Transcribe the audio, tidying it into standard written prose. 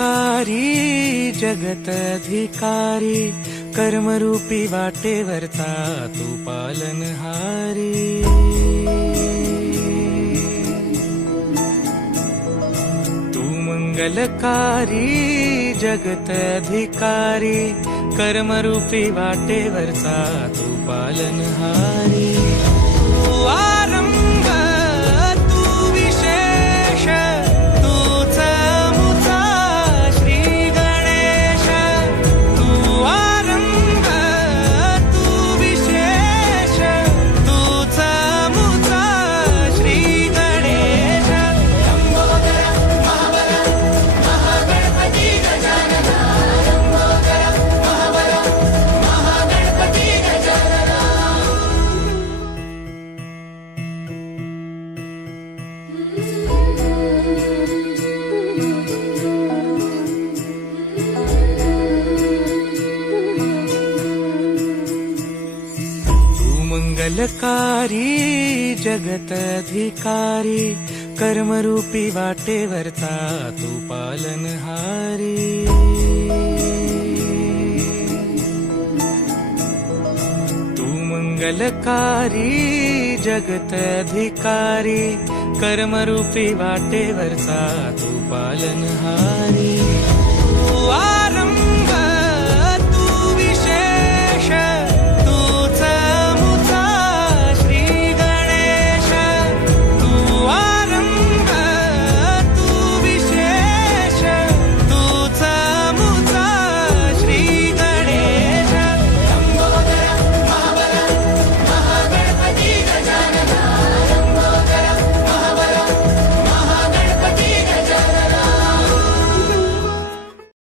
मंगलकारी जगत अधिकारी, कर्मरूपी वाटेवरचा तू पालनहारी। तू मंगलकारी जगत अधिकारी, कर्मरूपी वाटेवरचा तू पालनहारी। तू आरंभ तू विशेष, तूच मुचा श्री गणेश। तू आरंभ तू विशेष, तूच मुचा श्री गणेश। लंबोदर महाबल महागणपती गजानना, लंबोदर महाबल महागणपती गजानना। तू मंगलकारी जगत अधिकारी, कर्मरूपी वाटेवरचा तू पालनहारी। तू मंगलकारी जगत अधिकारी, कर्मरूपी वाटेवरचा तू पालनहारी।